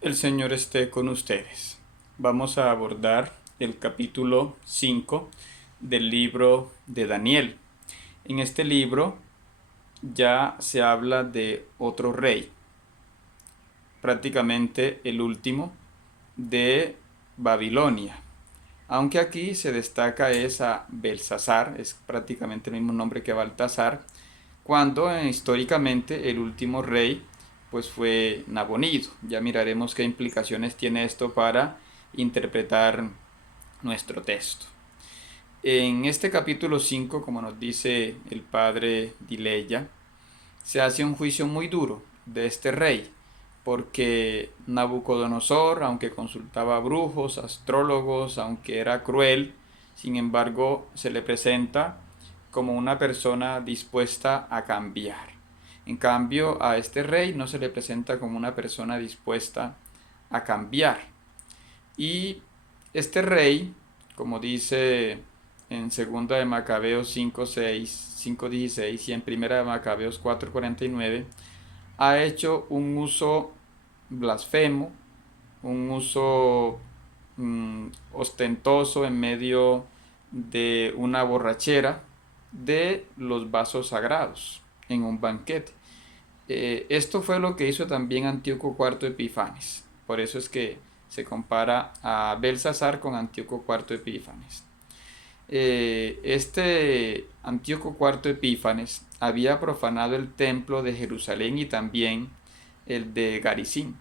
El Señor esté con ustedes. Vamos a abordar el capítulo 5 del libro de Daniel. En este libro ya se habla de otro rey, prácticamente el último de Babilonia. Aunque aquí se destaca es a Belsasar, es prácticamente el mismo nombre que Baltasar, cuando históricamente el último rey pues fue Nabonido. Ya miraremos qué implicaciones tiene esto para interpretar nuestro texto. En este capítulo 5, como nos dice el padre Dileya, se hace un juicio muy duro de este rey, porque Nabucodonosor, aunque consultaba a brujos, astrólogos, aunque era cruel, sin embargo se le presenta como una persona dispuesta a cambiar. En cambio, a este rey no se le presenta como una persona dispuesta a cambiar. Y este rey, como dice en segunda de Macabeos 5:6, 5:16 y en primera de Macabeos 4:49, ha hecho un uso blasfemo, un uso ostentoso en medio de una borrachera de los vasos sagrados en un banquete. Esto fue lo que hizo también Antíoco IV Epífanes. Por eso es que se compara a Belsasar con Antíoco IV Epífanes. Este Antíoco IV Epífanes había profanado el templo de Jerusalén y también el de Garizim.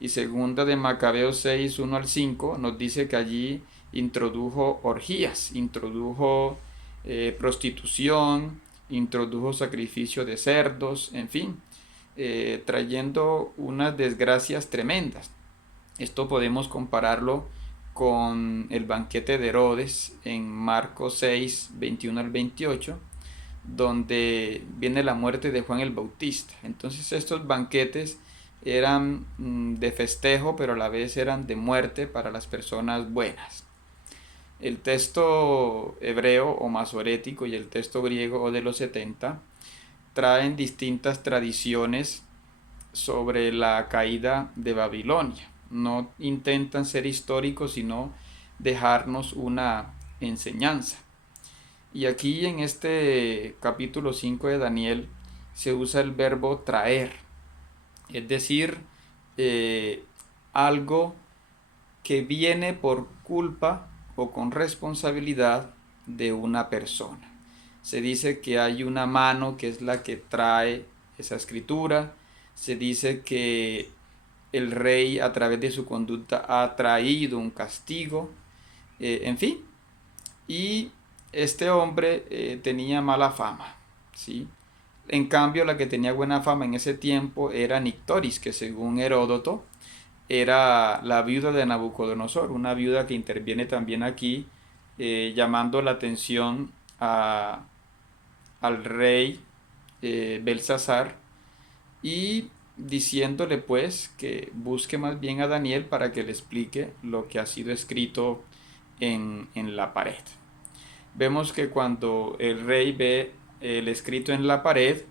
Y segunda de Macabeos 6, 1 al 5 nos dice que allí introdujo orgías, introdujo prostitución, introdujo sacrificio de cerdos, en fin, trayendo unas desgracias tremendas. Esto podemos compararlo con el banquete de Herodes en Marcos 6, 21 al 28, donde viene la muerte de Juan el Bautista. Entonces estos banquetes eran de festejo, pero a la vez eran de muerte para las personas buenas. El texto hebreo o masorético y el texto griego o de los 70 traen distintas tradiciones sobre la caída de Babilonia. No intentan ser históricos, sino dejarnos una enseñanza. Y aquí en este capítulo 5 de Daniel se usa el verbo traer, es decir, eh, algo que viene por culpa o con responsabilidad de una persona. Se dice que hay una mano que es la que trae esa escritura. Se dice que el rey a través de su conducta ha traído un castigo. En fin, y este hombre tenía mala fama, ¿sí? En cambio, la que tenía buena fama en ese tiempo era Nictoris, que según Heródoto era la viuda de Nabucodonosor, una viuda que interviene también aquí, llamando la atención al rey Belsasar y diciéndole pues que busque más bien a Daniel para que le explique lo que ha sido escrito en la pared. Vemos que cuando el rey ve el escrito en la pared,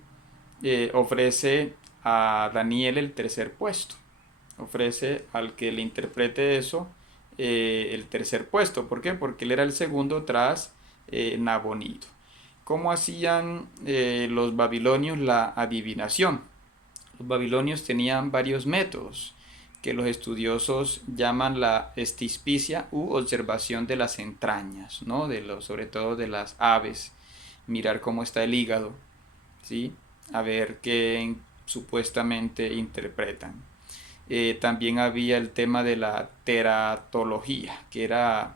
ofrece a Daniel el tercer puesto. Ofrece al que le interprete eso el tercer puesto. ¿Por qué? Porque él era el segundo tras Nabonido. ¿Cómo hacían los babilonios la adivinación? Los babilonios tenían varios métodos que los estudiosos llaman la estispicia u observación de las entrañas, ¿no? Sobre todo de las aves, mirar cómo está el hígado, ¿sí? A ver qué supuestamente interpretan. También había el tema de la teratología, que era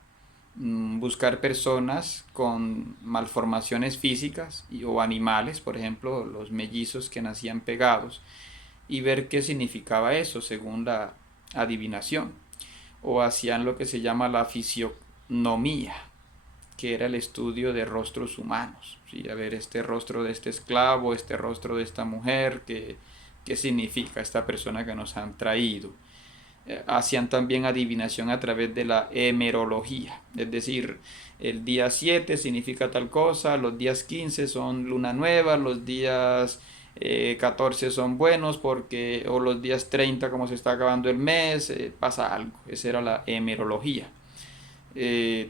buscar personas con malformaciones físicas o animales, por ejemplo, los mellizos que nacían pegados, y ver qué significaba eso según la adivinación. O hacían lo que se llama la fisionomía, que era el estudio de rostros humanos. ¿Sí? A ver, este rostro de este esclavo, este rostro de esta mujer, qué significa esta persona que nos han traído. Hacían también adivinación a través de la hemerología, es decir, el día 7 significa tal cosa, los días 15 son luna nueva, los días 14 son buenos porque, o los días 30 como se está acabando el mes, pasa algo. Esa era la hemerología.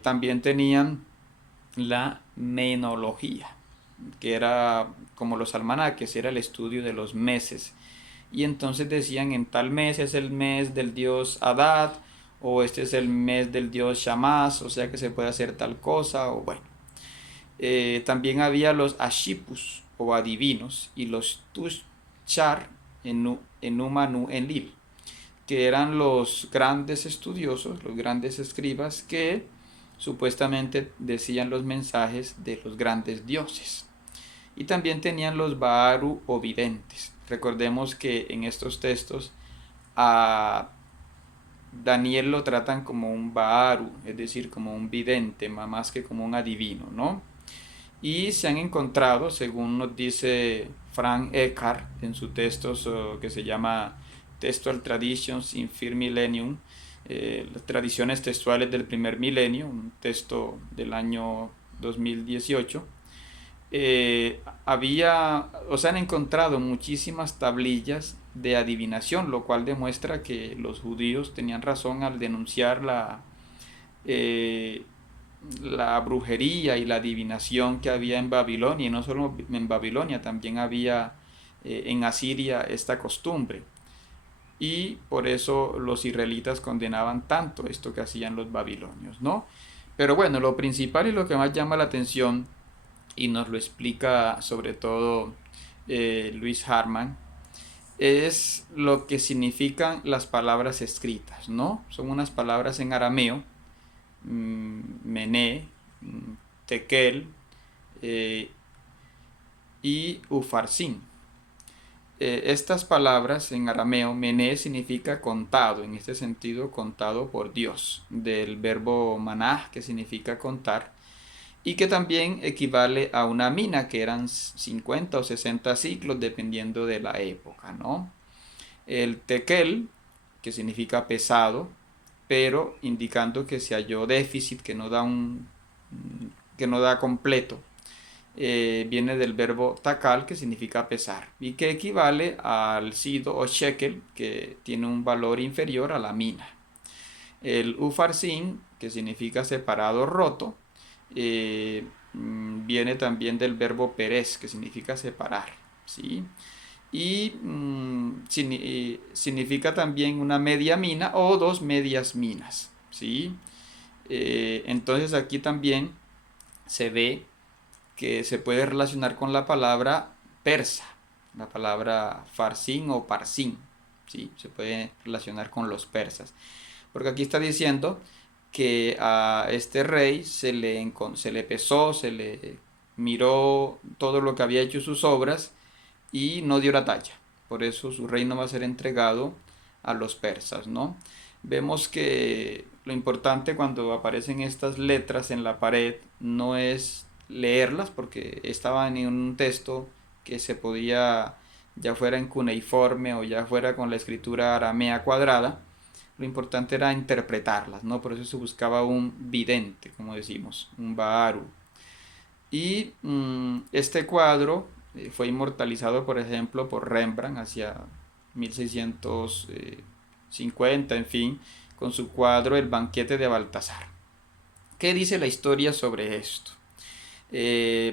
También tenían la menología, que era como los almanaques, era el estudio de los meses. Y entonces decían, en tal mes es el mes del dios Adad, o este es el mes del dios Shamash, o sea que se puede hacer tal cosa, o bueno. También había los ashipus, o adivinos, y los tushar en Umanu Enlil, que eran los grandes estudiosos, los grandes escribas que supuestamente decían los mensajes de los grandes dioses. Y también tenían los Baaru o videntes. Recordemos que en estos textos a Daniel lo tratan como un Baaru, es decir, como un vidente, más que como un adivino, ¿no? Y se han encontrado, según nos dice Frank Eckhart en su texto que se llama Textual Traditions in First Millennium, las tradiciones textuales del primer milenio, un texto del año 2018, se han encontrado muchísimas tablillas de adivinación, lo cual demuestra que los judíos tenían razón al denunciar eh, la brujería y la adivinación que había en Babilonia, y no solo en Babilonia, también había en Asiria esta costumbre. Y por eso los israelitas condenaban tanto esto que hacían los babilonios, ¿no? Pero bueno, lo principal y lo que más llama la atención, y nos lo explica sobre todo Luis Harman, es lo que significan las palabras escritas, ¿no? Son unas palabras en arameo, mené, tekel y ufarsin. Estas palabras en arameo, mené significa contado, en este sentido contado por Dios, del verbo manah, que significa contar, y que también equivale a una mina, que eran 50 o 60 ciclos dependiendo de la época, ¿no? El tekel, que significa pesado, pero indicando que se halló déficit, que no da completo. Viene del verbo takal, que significa pesar, y que equivale al sido o shekel, que tiene un valor inferior a la mina. El ufarsin, que significa separado, roto, viene también del verbo perez, que significa separar, ¿sí? Y significa también una media mina o dos medias minas, ¿sí? Entonces aquí también se ve que se puede relacionar con la palabra persa, la palabra farsin o parsin, ¿sí? Se puede relacionar con los persas, porque aquí está diciendo que a este rey se le pesó, se le miró todo lo que había hecho, sus obras, y no dio la talla. Por eso su reino va a ser entregado a los persas, ¿no? Vemos que lo importante cuando aparecen estas letras en la pared no es leerlas, porque estaban en un texto que se podía, ya fuera en cuneiforme o ya fuera con la escritura aramea cuadrada. Lo importante era interpretarlas, ¿no? Por eso se buscaba un vidente, como decimos, un Baaru. Y este cuadro fue inmortalizado, por ejemplo, por Rembrandt hacia 1650, en fin, con su cuadro El banquete de Baltasar. ¿Qué dice la historia sobre esto?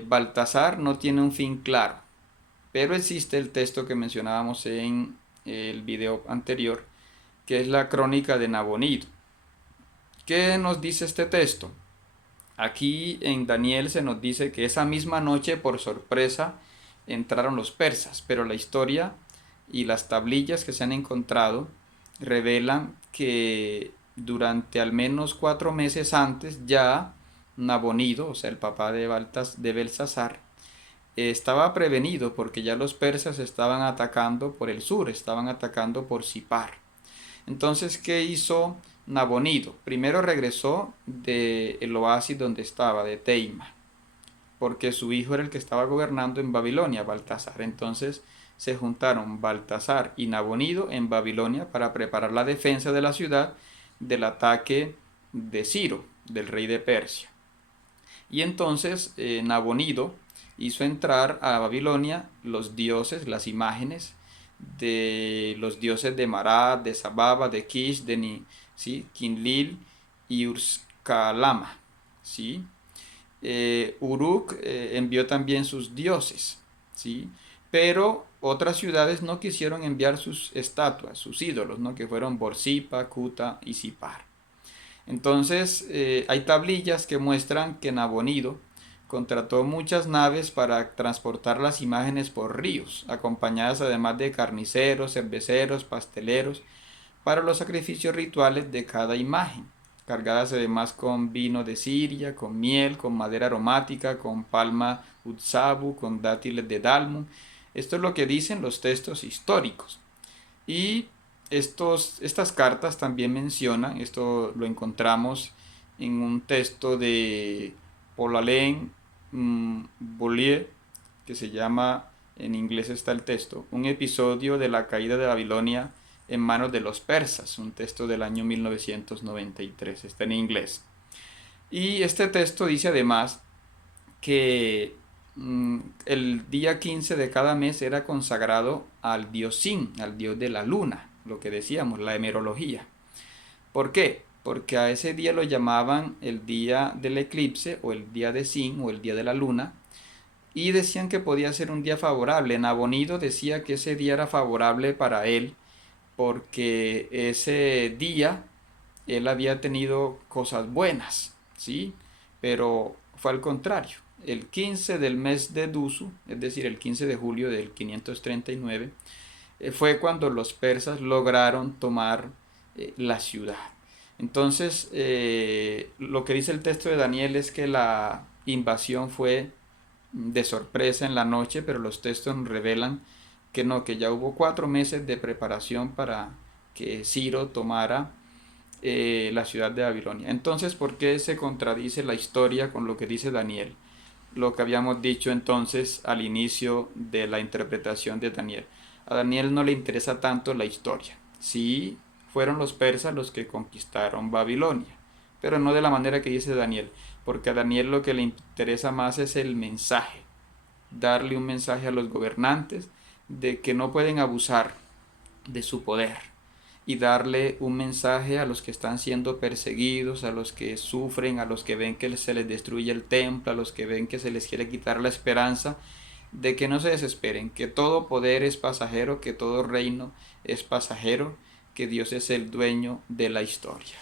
Baltasar no tiene un fin claro, pero existe el texto que mencionábamos en el video anterior, que es la crónica de Nabonido. ¿Qué nos dice este texto? Aquí en Daniel se nos dice que esa misma noche, por sorpresa, entraron los persas, pero la historia y las tablillas que se han encontrado revelan que durante al menos 4 meses antes ya Nabonido, o sea el papá de Belsasar, estaba prevenido, porque ya los persas estaban atacando por el sur, estaban atacando por Sipar. Entonces, ¿qué hizo Nabonido? Primero regresó del oasis donde estaba, de Teima, porque su hijo era el que estaba gobernando en Babilonia, Baltasar. Entonces se juntaron Baltasar y Nabonido en Babilonia para preparar la defensa de la ciudad del ataque de Ciro, del rey de Persia. Y entonces Nabonido hizo entrar a Babilonia los dioses, las imágenes de los dioses de Marat, de Sababa, de Kish, de ¿sí? Kinlil y Urskalama, ¿sí? Uruk envió también sus dioses, ¿sí? Pero otras ciudades no quisieron enviar sus estatuas, sus ídolos, ¿no? Que fueron Borsippa, Kuta y Sipar. Entonces, hay tablillas que muestran que Nabonido contrató muchas naves para transportar las imágenes por ríos, acompañadas además de carniceros, cerveceros, pasteleros, para los sacrificios rituales de cada imagen, cargadas además con vino de Siria, con miel, con madera aromática, con palma utsabu, con dátiles de dalmum. Esto es lo que dicen los textos históricos. Y estas cartas también mencionan, esto lo encontramos en un texto de Paul-Alain Bouillet, que se llama, en inglés está el texto, un episodio de la caída de Babilonia en manos de los persas, un texto del año 1993, está en inglés. Y este texto dice además que el día 15 de cada mes era consagrado al dios Sin, al dios de la luna, lo que decíamos, la hemerología. ¿Por qué? Porque a ese día lo llamaban el día del eclipse o el día de Sin o el día de la luna, y decían que podía ser un día favorable. Nabonido decía que ese día era favorable para él porque ese día él había tenido cosas buenas, ¿sí? Pero fue al contrario. El 15 del mes de Dusu, es decir, el 15 de julio del 539, fue cuando los persas lograron tomar la ciudad. Entonces, lo que dice el texto de Daniel es que la invasión fue de sorpresa en la noche, pero los textos nos revelan que no, que ya hubo 4 meses de preparación para que Ciro tomara la ciudad de Babilonia. Entonces, ¿por qué se contradice la historia con lo que dice Daniel? Lo que habíamos dicho entonces al inicio de la interpretación de Daniel. A Daniel no le interesa tanto la historia. Sí, fueron los persas los que conquistaron Babilonia, pero no de la manera que dice Daniel, porque a Daniel lo que le interesa más es el mensaje, darle un mensaje a los gobernantes de que no pueden abusar de su poder y darle un mensaje a los que están siendo perseguidos, a los que sufren, a los que ven que se les destruye el templo, a los que ven que se les quiere quitar la esperanza, de que no se desesperen, que todo poder es pasajero, que todo reino es pasajero, que Dios es el dueño de la historia.